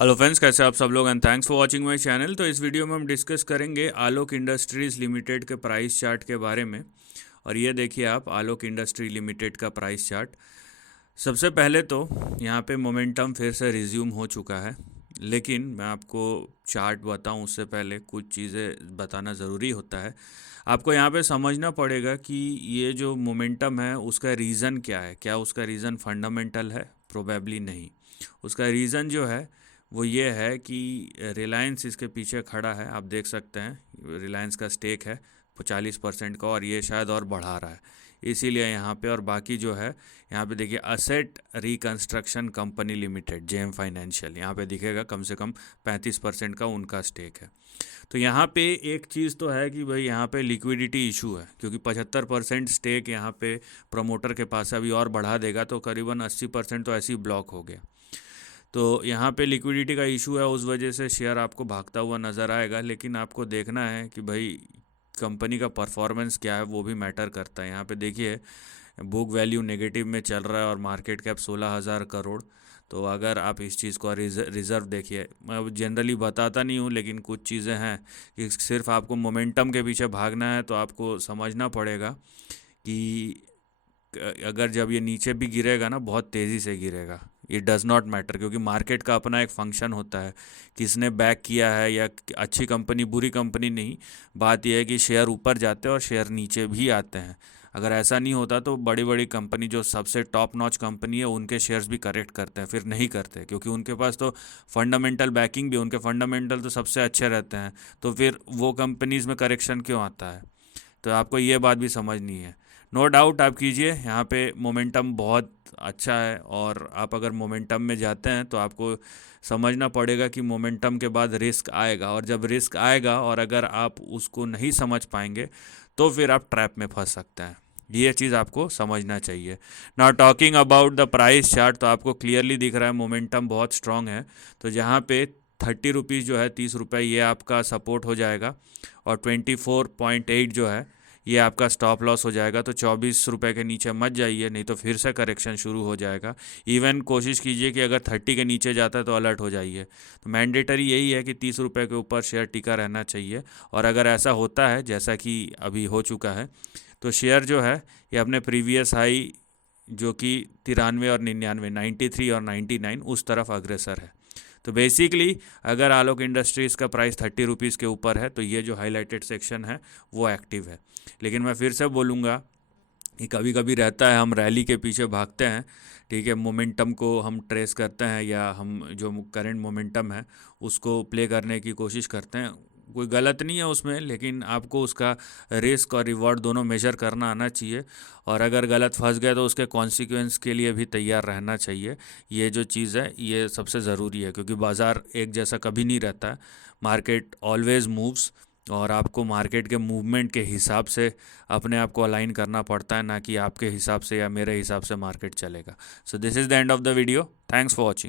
Hello friends, कैसे आप सब लोग and thanks for watching my channel. तो इस वीडियो में हम डिस्कस करेंगे आलोक इंडस्ट्रीज़ लिमिटेड के प्राइस चार्ट के बारे में। और ये देखिए आप आलोक इंडस्ट्री लिमिटेड का प्राइस चार्ट। सबसे पहले तो यहाँ पे मोमेंटम फिर से रिज्यूम हो चुका है, लेकिन मैं आपको चार्ट बताऊँ उससे पहले कुछ चीज़ें बताना ज़रूरी होता है। आपको यहाँ पे समझना पड़ेगा कि ये जो मोमेंटम है उसका रीज़न क्या है। क्या उसका रीज़न फंडामेंटल है? प्रोबेबली नहीं। उसका रीज़न जो है वो ये है कि रिलायंस इसके पीछे खड़ा है। आप देख सकते हैं रिलायंस का स्टेक है 40% का, और ये शायद और बढ़ा रहा है, इसीलिए यहाँ पे। और बाकी जो है यहाँ पे देखिए asset reconstruction company limited JM financial, यहाँ पे दिखेगा कम से कम 35% का उनका स्टेक है। तो यहाँ पे एक चीज़ तो है कि भाई यहाँ पे लिक्विडिटी इशू है, क्योंकि 75% स्टेक यहाँ पे प्रमोटर के पास अभी और बढ़ा देगा तो करीबन 80% तो ऐसे ही ब्लॉक हो गया। तो यहाँ पे लिक्विडिटी का इशू है, उस वजह से शेयर आपको भागता हुआ नज़र आएगा। लेकिन आपको देखना है कि भाई कंपनी का परफॉर्मेंस क्या है, वो भी मैटर करता है। यहाँ पे देखिए बुक वैल्यू नेगेटिव में चल रहा है और मार्केट कैप 16,000 करोड़। तो अगर आप इस चीज़ को रिज़र्व देखिए, मैं जनरली बताता नहीं हूँ, लेकिन कुछ चीज़ें हैं कि सिर्फ आपको मोमेंटम के पीछे भागना है तो आपको समझना पड़ेगा कि अगर जब ये नीचे भी गिरेगा ना, बहुत तेज़ी से गिरेगा। ये डज़ नॉट मैटर, क्योंकि मार्केट का अपना एक फंक्शन होता है, किसने बैक किया है या अच्छी कंपनी बुरी कंपनी नहीं। बात यह है कि शेयर ऊपर जाते हैं और शेयर नीचे भी आते हैं। अगर ऐसा नहीं होता तो बड़ी बड़ी कंपनी जो सबसे टॉप नॉच कंपनी है उनके शेयर्स भी करेक्ट करते हैं, फिर नहीं करते क्योंकि उनके पास तो फंडामेंटल बैकिंग भी, उनके फंडामेंटल तो सबसे अच्छे रहते हैं। तो फिर वो कंपनीज़ में करेक्शन क्यों आता है? तो आपको ये बात भी समझनी है। नो डाउट आप कीजिए, यहाँ पे मोमेंटम बहुत अच्छा है। और आप अगर मोमेंटम में जाते हैं तो आपको समझना पड़ेगा कि मोमेंटम के बाद रिस्क आएगा, और जब रिस्क आएगा और अगर आप उसको नहीं समझ पाएंगे तो फिर आप ट्रैप में फंस सकते हैं। ये चीज़ आपको समझना चाहिए। Now talking about the price chart, तो आपको क्लियरली दिख रहा है मोमेंटम बहुत स्ट्रांग है। तो जहाँ पे 30 रुपीज़ जो है 30 रुपये, ये आपका सपोर्ट हो जाएगा। और 24.8 जो है ये आपका स्टॉप लॉस हो जाएगा। तो 24 रुपये के नीचे मत जाइए, नहीं तो फिर से करेक्शन शुरू हो जाएगा। इवन कोशिश कीजिए कि अगर 30 के नीचे जाता है तो अलर्ट हो जाइए। तो मैंडेटरी यही है कि 30 रुपये के ऊपर शेयर टिका रहना चाहिए। और अगर ऐसा होता है जैसा कि अभी हो चुका है, तो शेयर जो है ये अपने प्रीवियस हाई जो कि 93 और 99, 93 और 99, उस तरफ अग्रसर है। तो बेसिकली अगर आलोक इंडस्ट्रीज़ का प्राइस 30 रुपीज़ के ऊपर है तो ये जो हाईलाइटेड सेक्शन है वो एक्टिव है। लेकिन मैं फिर से बोलूँगा कि कभी कभी रहता है हम रैली के पीछे भागते हैं, ठीक है, मोमेंटम को हम ट्रेस करते हैं या हम जो करंट मोमेंटम है उसको प्ले करने की कोशिश करते हैं। कोई गलत नहीं है उसमें, लेकिन आपको उसका रिस्क और रिवॉर्ड दोनों मेजर करना आना चाहिए। और अगर गलत फंस गए तो उसके कॉन्सिक्वेंस के लिए भी तैयार रहना चाहिए। ये जो चीज़ है ये सबसे ज़रूरी है, क्योंकि बाज़ार एक जैसा कभी नहीं रहता है। मार्केट ऑलवेज मूव्स, और आपको मार्केट के मूवमेंट के हिसाब से अपने आप को अलाइन करना पड़ता है, ना कि आपके हिसाब से या मेरे हिसाब से मार्केट चलेगा। So this is the end of the video. Thanks for watching.